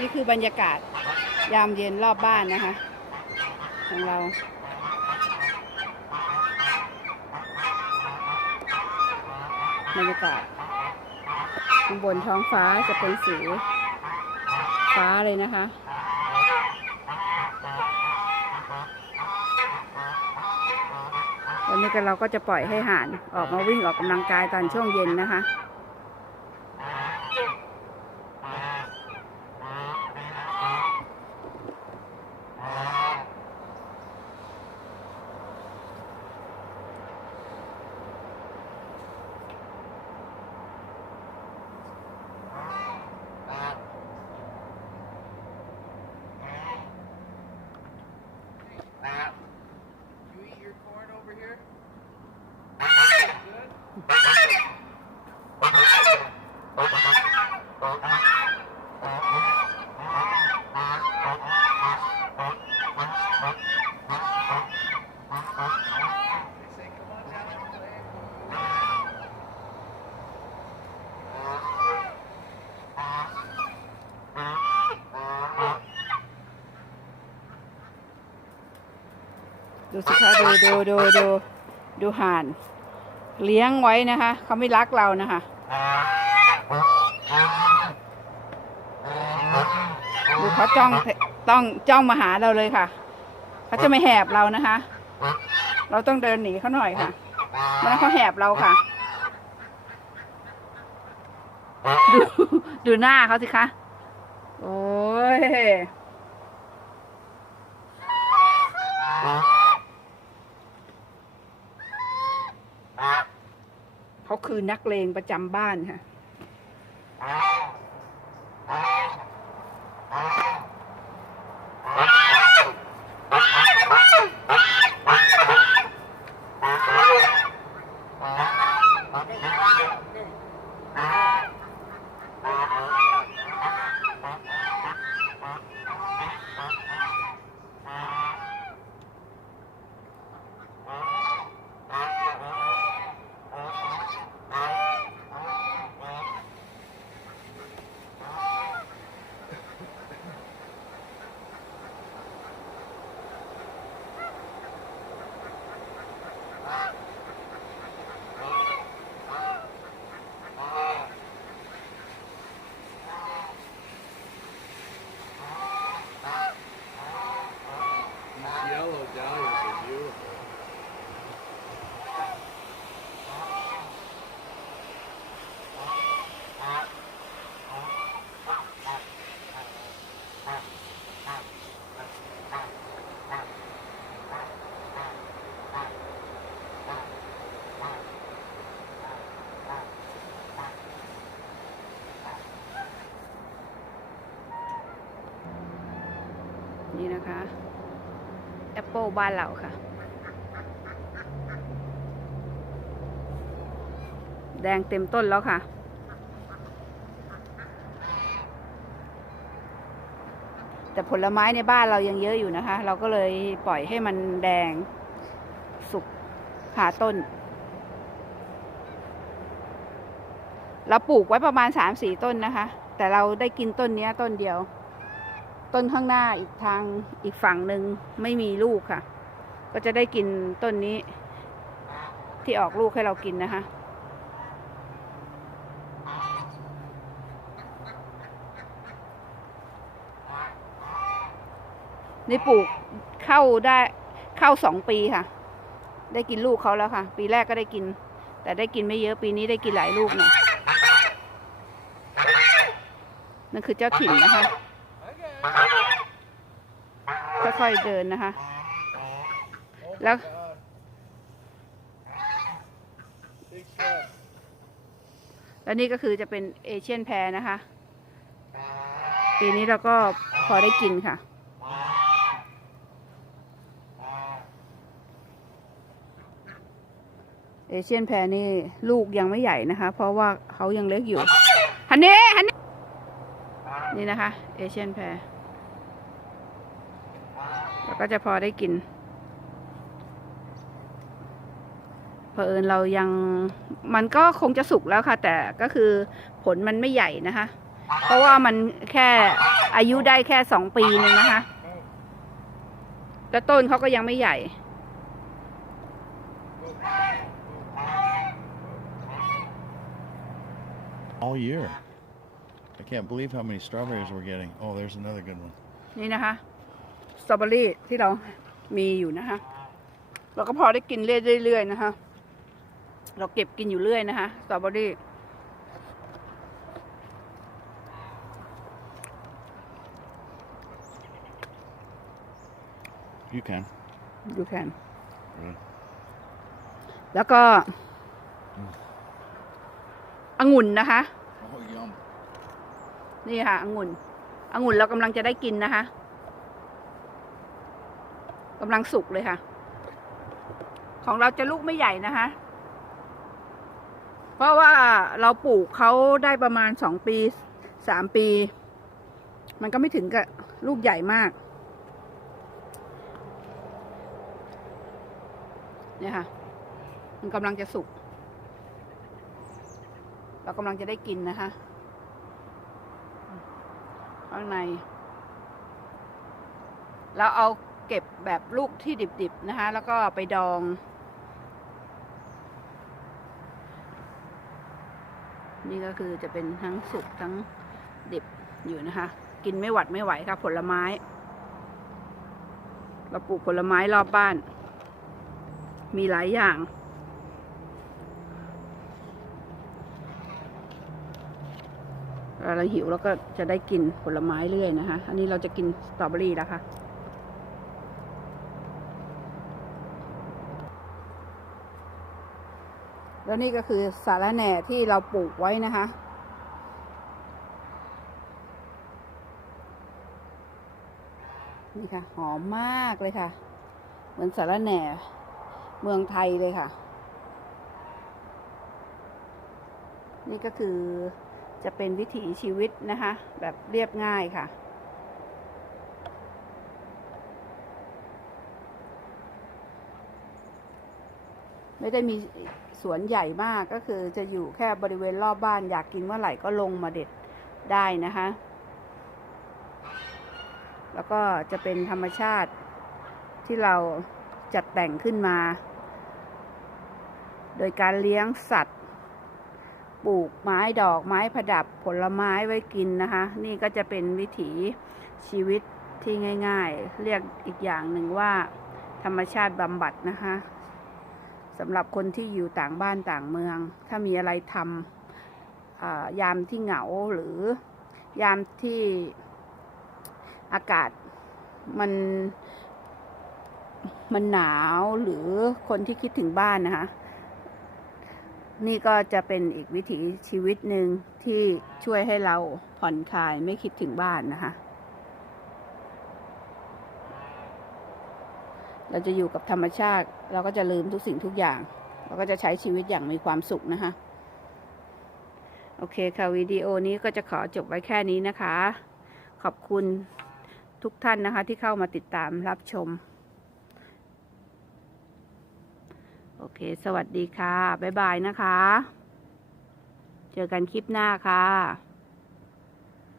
นี่คือบรรยากาศยามเย็นรอบบ้านนะคะ ของเราบรรยากาศข้างบนท้องฟ้าจะเป็นสีฟ้าเลยนะคะวันนี้ก็เราก็จะปล่อยให้ห่านออกมาวิ่งออกกำลังกายตอนช่วงเย็นนะคะ ดูสิคะดูดูดูดูดูห่าน เลี้ยงไว้นะคะ เขาไม่รักเรานะคะดูเขาจ้องต้องจ้องมาหาเราเลยค่ะ เขาจะไม่แหบเรานะคะ เราต้องเดินหนีเขาหน่อยค่ะไมันเขาแหบเราค่ะ ดูดูหน้าเขาสิคะ โอ้ยเขาคือนักเลงประจำบ้านค่ะ Ah! นี่นะคะแอปเปิลบ้านเราค่ะ แดงเต็มต้นแล้วค่ะ แต่ผลไม้ในบ้านเรายังเยอะอยู่นะคะ เราก็เลยปล่อยให้มันแดงสุกหาต้น เราปลูกไว้ประมาณสามสี่ต้นนะคะ แต่เราได้กินต้นนี้ต้นเดียว ต้นข้างหน้าอีกทางอีกฝั่งหนึ่งไม่มีลูกค่ะ ก็จะได้กินต้นนี้ ที่ออกลูกให้เรากินนะคะ นี่ปลูกเข้าได้เข้าสองปีค่ะ ได้กินลูกเขาแล้วค่ะ ปีแรกก็ได้กิน แต่ได้กินไม่เยอะปีนี้ได้กินหลายลูกหน่อยนั่นคือเจ้าถิ่นนะคะ ค่อยๆเดินนะคะ Oh Look. my God. Big step. แล้วนี่ก็คือจะเป็นเอเชียนแพรนะคะ ปีนี้เราก็พอได้กินค่ะเอเชียนแพรนี่ลูกยังไม่ใหญ่นะคะ เพราะว่าเขายังเล็กอยู่ฮันนี่ฮัน นี่นะคะเอเชียนแพรแล้วก็จะพอได้กินเผอิญเรายังมันก็คงจะสุกแล้วค่ะ แต่ก็คือผลมันไม่ใหญ่นะคะ เพราะว่ามันแค่อายุได้แค่สองปีนึงนะคะ แล้วต้นเขาก็ยังไม่ใหญ่ all year. I can't believe how many strawberries we're getting. Oh, there's another good one. นี่นะคะสตรอเบอรี่ที่เรามีอยู่นะคะ เราก็พอได้กินเรื่อยๆนะคะ เราเก็บกินอยู่เรื่อยนะคะสตรอเบอรี่ You can. ดูแคนอืมแล้วก็องุ่นนะคะ Oh, yum. นี่ค่ะองุ่นองุ่นเรากำลังจะได้กินนะคะกำลังสุกเลยค่ะ ของเราจะลูกไม่ใหญ่นะคะ เพราะว่าเราปลูกเขาได้ประมาณสองปีสามปี มันก็ไม่ถึงกับลูกใหญ่มากเนี่ยค่ะ มันกำลังจะสุก เรากำลังจะได้กินนะคะ ข้างใน เราเอาเก็บแบบลูกที่ดิบๆนะคะ แล้วก็ไปดอง นี่ก็คือจะเป็นทั้งสุกทั้งดิบอยู่นะคะ กินไม่หวัดไม่ไหวค่ะผลไม้ เราปลูกผลไม้รอบบ้าน มีหลายอย่าง เวลาเราหิวเราก็จะได้กินผลไม้เรื่อยนะคะ อันนี้เราจะกินสตรอเบอรี่แล้วค่ะแล้วนี่ก็คือสาระแหน่ที่เราปลูกไว้นะคะ นี่ค่ะ หอมมากเลยค่ะ เหมือนสาระแหน่เมืองไทยเลยค่ะ นี่ก็คือ จะเป็นวิถีชีวิตนะคะ แบบเรียบง่ายค่ะ ไม่ได้มีสวนใหญ่มากก็คือจะอยู่แค่บริเวณรอบบ้านอยากกินเมื่อไหร่ก็ลงมาเด็ดได้นะคะ แล้วก็จะเป็นธรรมชาติที่เราจัดแต่งขึ้นมา โดยการเลี้ยงสัตว์ ปลูกไม้ดอกไม้ประดับผลไม้ไว้กินนะคะ นี่ก็จะเป็นวิถีชีวิตที่ง่าย ๆ เรียกอีกอย่างหนึ่งว่า ธรรมชาติบำบัดนะคะสำหรับคนที่อยู่ต่างบ้านต่างเมือง ถ้ามีอะไรทำยามที่เหงาหรือยามที่อากาศมันมันหนาวหรือคนที่คิดถึงบ้านนะคะ นี่ก็จะเป็นอีกวิถีชีวิตหนึ่งที่ช่วยให้เราผ่อนคลายไม่คิดถึงบ้านนะคะ เราจะอยู่กับธรรมชาติ เราก็จะลืมทุกสิ่งทุกอย่าง เราก็จะใช้ชีวิตอย่างมีความสุขนะคะ โอเคค่ะวิดีโอนี้ก็จะขอจบไว้แค่นี้นะคะ ขอบคุณทุกท่านนะคะที่เข้ามาติดตามรับชม โอเค สวัสดีค่ะ บ๊ายบายนะคะ เจอกันคลิปหน้าค่ะ